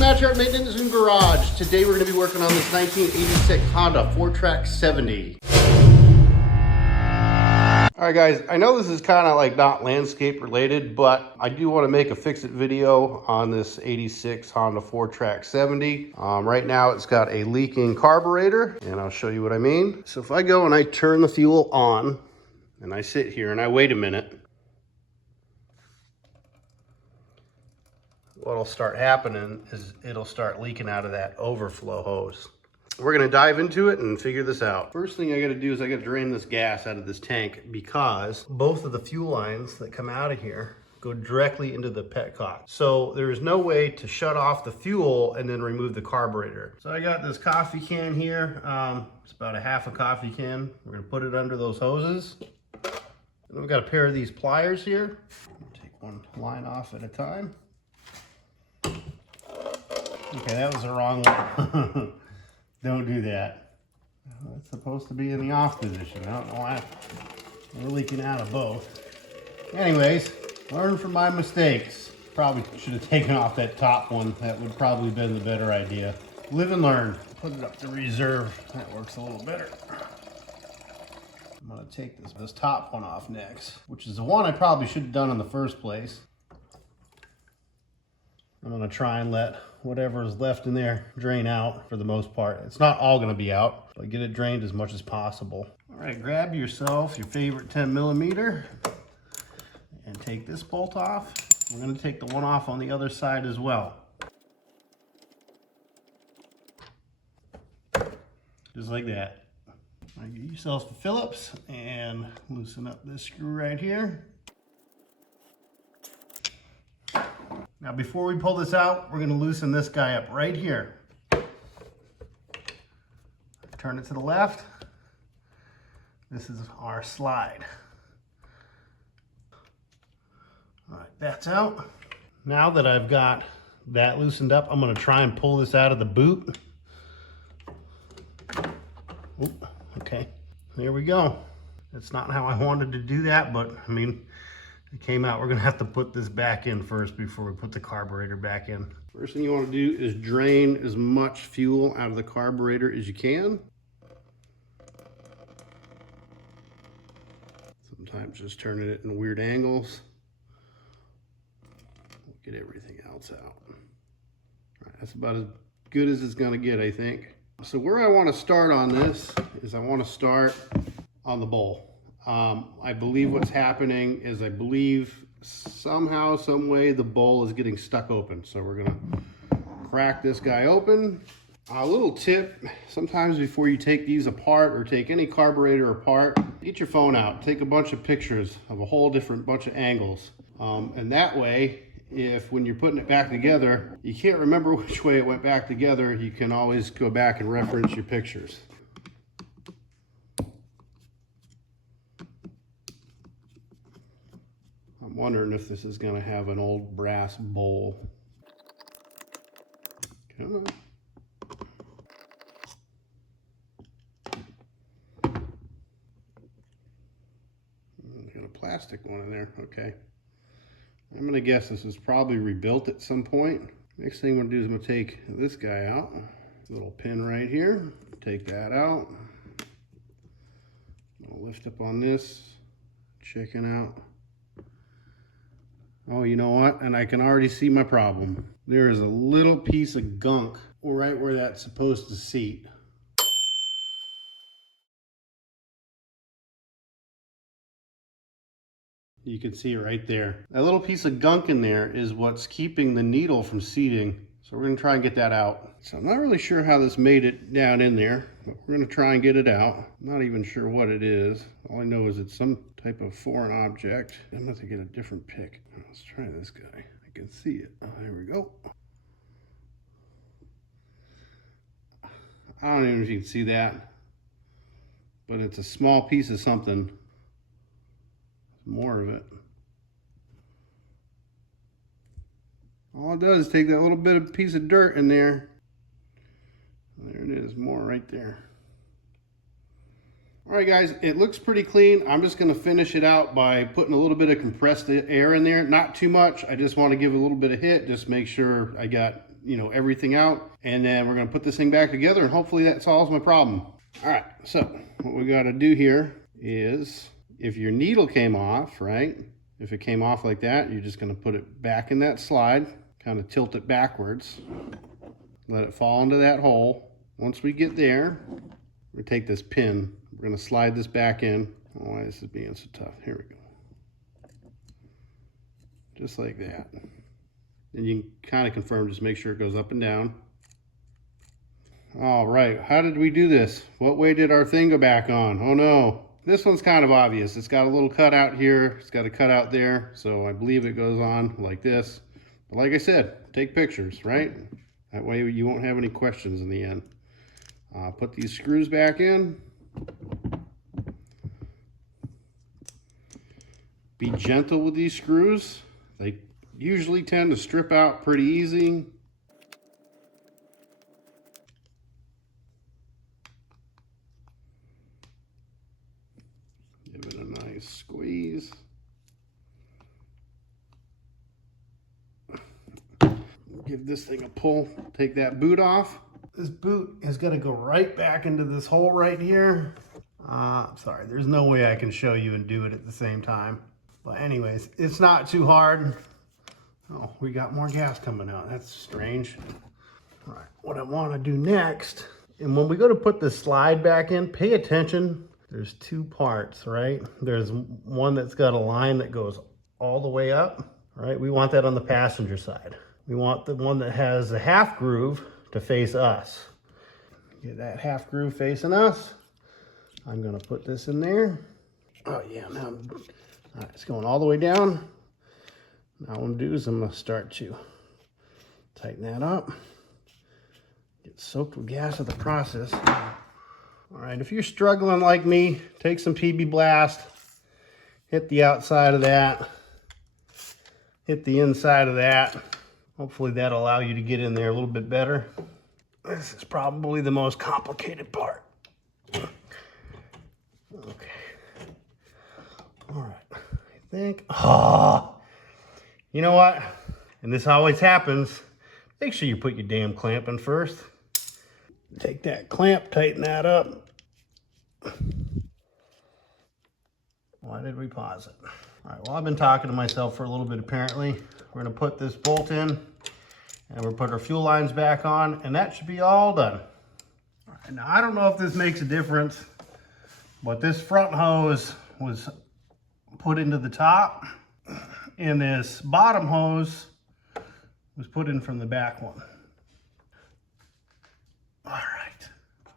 Match Art Maintenance and Garage. Today we're going to be working on this 1986 Honda Four-trax 70. Alright guys, I know this is kind of like not landscape related, but I do want to make a fix-it video on this 86 Honda Four-trax 70. Right now it's got a leaking carburetor, and I'll show you what I mean. So if I go and I turn the fuel on, and I sit here and I wait a minute, what'll start happening is it'll start leaking out of that overflow hose. We're gonna dive into it and figure this out. First thing I gotta do is I gotta drain this gas out of this tank, because both of the fuel lines that come out of here go directly into the petcock. So there's no way to shut off the fuel and then remove the carburetor. So I got this coffee can here. It's about a half a coffee can. We're gonna put it under those hoses. And we've got a pair of these pliers here. Take one line off at a time. Okay, that was the wrong one. Don't do that. It's supposed to be in the off position. I don't know why we're leaking out of both. Anyways, learn from my mistakes. Probably should have taken off that top one. That would probably have been the better idea. Live and learn. Put it up to reserve. That works a little better. I'm gonna take this top one off next, which is the one I probably should have done in the first place. I'm gonna try and let whatever is left in there drain out for the most part. It's not all gonna be out, but get it drained as much as possible. All right, grab yourself your favorite 10mm and take this bolt off. We're gonna take the one off on the other side as well. Just like that. All right, get yourself a Phillips and loosen up this screw right here. Now before we pull this out, we're going to loosen this guy up right here. Turn it to the left. This is our slide. All right, that's out. Now that I've got that loosened up, I'm going to try and pull this out of the boot. Oop, okay, there we go. That's not how I wanted to do that, but I mean, it came out. We're gonna have to put this back in first before we put the carburetor back in. First thing you want to do is drain as much fuel out of the carburetor as you can. Sometimes just turning it in weird angles. Get everything else out. All right, that's about as good as it's gonna get, I think. So where I want to start on this is I want to start on the bowl. I believe what's happening is I believe somehow, some way the bowl is getting stuck open. So we're gonna crack this guy open. A little tip, sometimes before you take these apart or take any carburetor apart, get your phone out, take a bunch of pictures of a whole different bunch of angles. And that way, if when you're putting it back together, you can't remember which way it went back together, you can always go back and reference your pictures. I'm wondering if this is going to have an old brass bowl. Come on. Got a plastic one in there. Okay. I'm going to guess this is probably rebuilt at some point. Next thing I'm going to do is I'm going to take this guy out. Little pin right here. Take that out. I'll lift up on this. Checking out. Oh, you know what? And I can already see my problem. There is a little piece of gunk right where that's supposed to seat. You can see it right there. That little piece of gunk in there is what's keeping the needle from seating. So we're gonna try and get that out. So I'm not really sure how this made it down in there, but we're gonna try and get it out. I'm not even sure what it is. All I know is it's some type of foreign object. I'm gonna have to get a different pick. Let's try this guy. I can see it. Oh, there we go. I don't even know if you can see that, but it's a small piece of something. More of it. All it does is take that little bit of piece of dirt in there. There it is, more right there. All right guys, it looks pretty clean. I'm just gonna finish it out by putting a little bit of compressed air in there. Not too much, I just wanna give it a little bit of hit, just make sure I got you know, everything out, and then we're gonna put this thing back together, and hopefully that solves my problem. All right, so what we gotta do here is, if your needle came off, right? If it came off like that, you're just gonna put it back in that slide, kind of tilt it backwards, let it fall into that hole. Once we get there, we take this pin, we're gonna slide this back in. Oh, why this is being so tough. Here we go. Just like that. And you can kind of confirm, just make sure it goes up and down. All right, how did we do this? What way did our thing go back on? Oh no, this one's kind of obvious. It's got a little cutout here, it's got a cutout there, so I believe it goes on like this. But like I said, take pictures, right? That way you won't have any questions in the end. Put these screws back in. Be gentle with these screws. They usually tend to strip out pretty easy. Give it a nice squeeze. Give this thing a pull. Take that boot off. This boot is going to go right back into this hole right here. Sorry, there's no way I can show you and do it at the same time. But anyways, it's not too hard. Oh, we got more gas coming out. That's strange. All right, what I want to do next, and when we go to put the slide back in, pay attention. There's two parts, right? There's one that's got a line that goes all the way up, right? We want that on the passenger side. We want the one that has a half groove to face us. Get that half groove facing us. I'm gonna put this in there. Oh yeah, now, all right, it's going all the way down. Now what I'm gonna do is I'm gonna start to tighten that up. Get soaked with gas in the process. All right, if you're struggling like me, take some PB Blast, hit the outside of that, hit the inside of that. Hopefully that'll allow you to get in there a little bit better. This is probably the most complicated part. Okay. All right, I think, you know what? And this always happens. Make sure you put your damn clamp in first. Take that clamp, tighten that up. Why did we pause it? All right, well, I've been talking to myself for a little bit apparently. We're gonna put this bolt in and we'll put our fuel lines back on, and that should be all done. All right, now, I don't know if this makes a difference, but this front hose was put into the top, and this bottom hose was put in from the back one.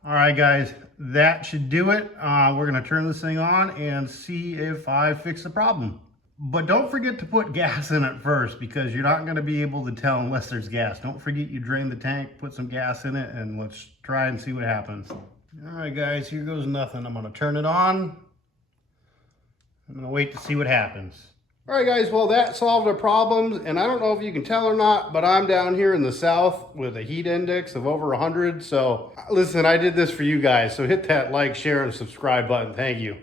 All right, guys, that should do it. We're gonna turn this thing on and see if I fix the problem. But don't forget to put gas in it first, because you're not gonna be able to tell unless there's gas. Don't forget you drain the tank, put some gas in it, and let's try and see what happens. All right, guys, here goes nothing. I'm gonna turn it on. I'm gonna wait to see what happens. All right, guys, well, that solved our problems, and I don't know if you can tell or not, but I'm down here in the south with a heat index of over 100. So listen, I did this for you guys, so hit that like, share, and subscribe button. Thank you.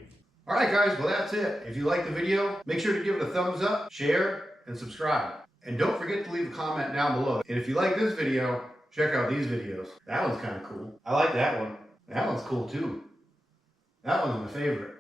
All right, guys, well, that's it. If you like the video, make sure to give it a thumbs up, share, and subscribe. And don't forget to leave a comment down below. And if you like this video, check out these videos. That one's kind of cool. I like that one. That one's cool too. That one's my favorite.